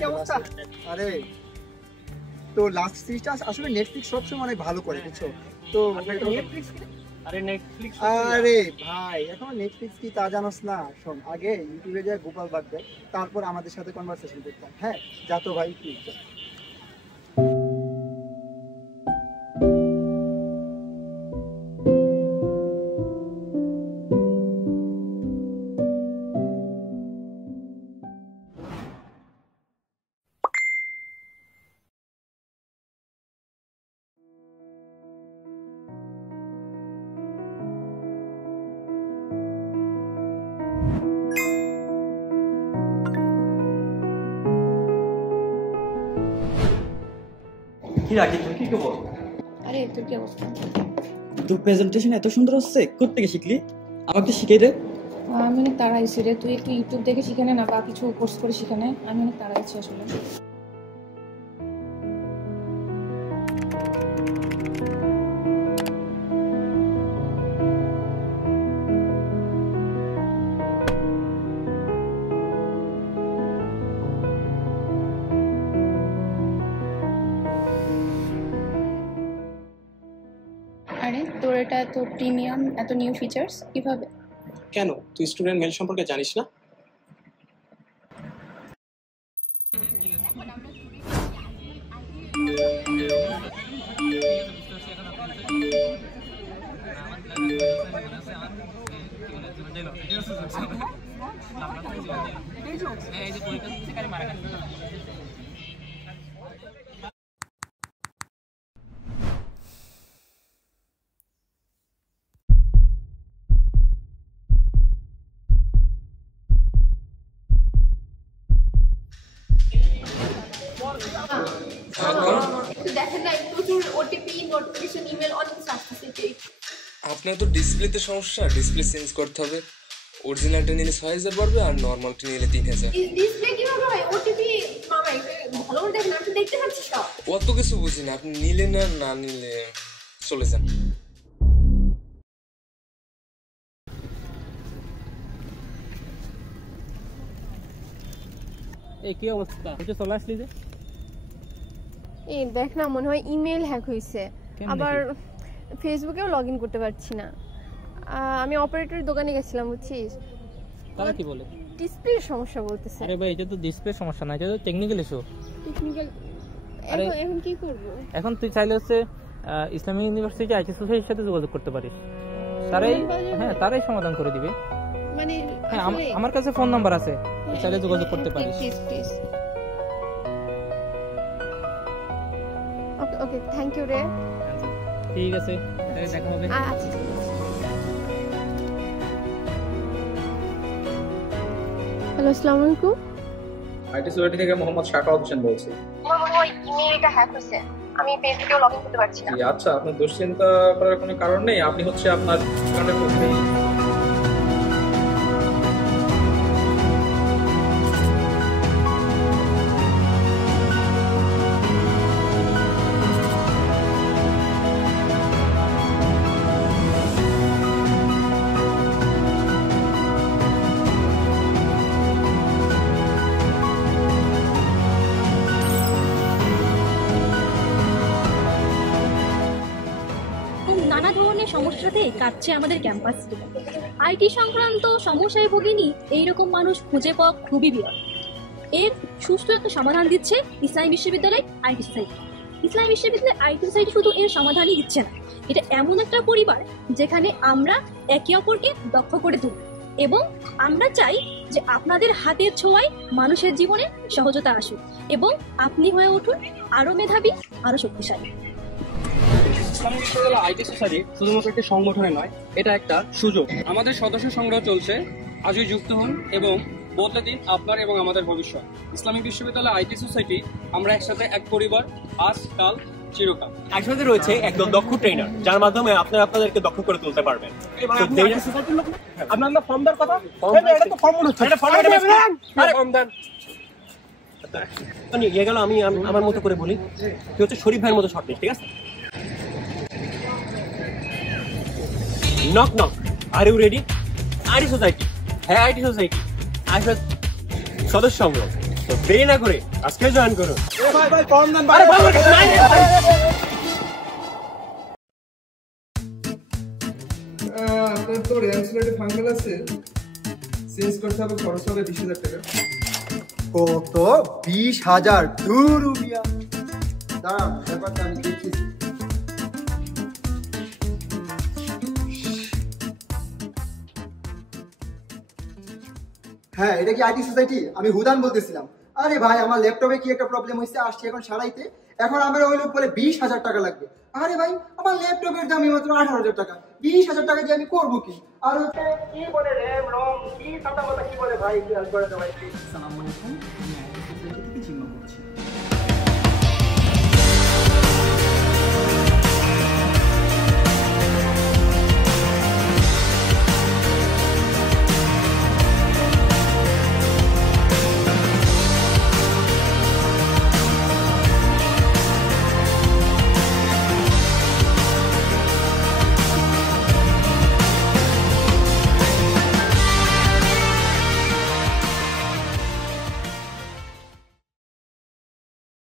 কি অবস্থা? আরে তো লাস্ট সিরিজটা আসলে নেটফ্লিক্স সবসময় অনেক ভালো করে, বুঝছো তো? আরে ভাই এখন নেটফ্লিক্স কি তা জানোস না? শোন, আগে ইউটিউবে যায় গোপাল বাদ দেয়, তারপর আমাদের সাথে কনভারসেশন করতাম। হ্যাঁ যা তো ভাই, প্লিজ। কি রাখি তুই কি খবর? আরে তোর কি অবস্থা? তোর প্রেজেন্টেশন এত সুন্দর হচ্ছে, কোথা থেকে শিখলি? আমাকে শিখিয়ে দে। আমি অনেক তাড়াইছি রে, তুই একটু ইউটিউব দেখে শিখে নে না, বা কিছু কোর্স করে শিখে নে। আমি অনেক তাড়াইছি আসলে। আরে তোর এটা এত প্রিমিয়াম, এত নিউ ফিচার্স কিভাবে? কেন, তুই স্টুডেন্ট মেল সম্পর্কে জানিস না? দেখেন না, প্রচুর ওটিপি, নোটিফিকেশন, ইমেল অনেক কিছু আসতেছে। আপনার তো ডিসপ্লেতে সমস্যা, ডিসপ্লে চেঞ্জ করতে হবে। অরিজিনালটা নিলে 6000 পড়বে আর নরমালটা নিলে 3000। ডিসপ্লে কিভাবে হয়? ওটিপি মামা ভালো করে দেখেন, আমি দেখতে পাচ্ছি সব। অত কিছু বুঝি না, আপনি নিলে না, না নিলে চলে যান। এই কি অবস্থা? তুই চলে আসলি যে? এই দেখ না, মনে হয় ইমেল হ্যাক হয়েছে, আবার ফেসবুকেও লগ ইন করতে পারছি না। আমি অপারেটরের দোকানে গেছিলাম, বুঝছিস? তারা কি বলে? ডিসপ্লের সমস্যা বলতেছে। আরে ভাই, এটা তো ডিসপ্লে সমস্যা না, এটা তো টেকনিক্যাল ইস্যু। টেকনিক্যাল? এখন কি করব? এখন তুই চাইলে হচ্ছে ইসলামিক ইউনিভার্সিটি আইটি সোসাইটির সাথে যোগাযোগ করতে পারিস। তারাই সমাধান করে দিবে। মানে হ্যাঁ, আমার কাছে ফোন নাম্বার আছে, চাইলে যোগাযোগ করতে পারিস। প্লিজ। ওকে, থ্যাংক ইউ রে। ঠিক আছে, দেখা হবে। আচ্ছা। হ্যালো, আসসালামু আলাইকুম। আইটি সোসাইটি থেকে মোহাম্মদ শাকাওয়াত হোসেন বলছি। আমার মনে হয় ইমেলটা হ্যাক হয়েছে, আমি ফেসবুকেও লগ ইন করতে পারছি না। আচ্ছা, আপনার দুশ্চিন্তা করার কোনো কারণ নেই। আপনি হচ্ছে আপনার অ্যাকাউন্টের প্রথমেই নানা ধরনের সমস্যাতে কাটছে আমাদের ক্যাম্পাস। আইটি সংক্রান্ত সমস্যায় ভোগেনি এইরকম মানুষ খুঁজে পাওয়া খুবই বিরল। এর সুষ্ঠু একটা সমাধান দিচ্ছে ইসলামী বিশ্ববিদ্যালয় আইটি সোসাইটি। ইসলামী বিশ্ববিদ্যালয় আইটি সোসাইটি শুধু এর সমাধানই দিচ্ছে না, এটা এমন একটা পরিবার যেখানে আমরা একে অপরকে দক্ষ করে তুলি, এবং আমরা চাই যে আপনাদের হাতের ছোঁয়ায় মানুষের জীবনে সহজতা আসুক এবং আপনি হয়ে উঠুন আরো মেধাবী, আরো শক্তিশালী। ইসলামিক বিশ্ববিদ্যালয় আইটি সোসাইটি শুধুমাত্র একটি সংগঠনে নয়, এটা একটা সুযোগ। আমাদের সদস্য সংগ্রহ চলছে, আজই যুক্ত হন এবং বদলে দিন আপনার এবং আমাদের ভবিষ্যৎ। ইসলামিক বিশ্ববিদ্যালয় আইটি সোসাইটি, আমরা একসাথে এক পরিবার, আজ কাল চিরকাল। একসাথে রয়েছে একদম দক্ষ ট্রেনার, যার মাধ্যমে আপনারা আপনাদেরকে দক্ষ করে তুলতে পারবেন। আপনার ফর্ম দেওয়ার কথা, এটা তো ফর্ম হচ্ছে, এটা ফর্ম দেন। ইয়ে গেল, আমি আমার মতো করে বলি, তুই হচ্ছে শরীফ ভাইয়ের মতো শর্ট, ঠিক আছে? Knock knock, are you ready? IT society, হ্যাঁ আইটি সোসাইটি, সদস্য সংগ্রহ। তো দেরি না করে আজকে জয়েন করুন। ভাই ভাই কম দেন ভাই। আপনার তো রেঞ্জলেটে ফাঙ্গাল আছে, চেঞ্জ করতে হবে, খরচ হবে 20,000 টাকা। কত? 20,000? দূর মিয়া। দাঁড়ান, ব্যাপারটা আমি দেখতেছি। হ্যাঁ, এটা কি আইটি সোসাইটি? আমি হুদান বলতেছিলাম। আরে ভাই, আমার ল্যাপটপে কি একটা প্রবলেম হয়েছে, আসছি এখন সারাইতে। এখন আমার ওই লোক বলে 20,000 টাকা লাগবে। আরে ভাই, আমার ল্যাপটপের দামই মাত্র 18,000 টাকা। 20,000 টাকা দিয়ে আমি করবো কি? আর হচ্ছে কি বলে র্যাম রম কি সাদা কথা কি বলে ভাই, কি করে ভাই। আসসালামু আলাইকুম।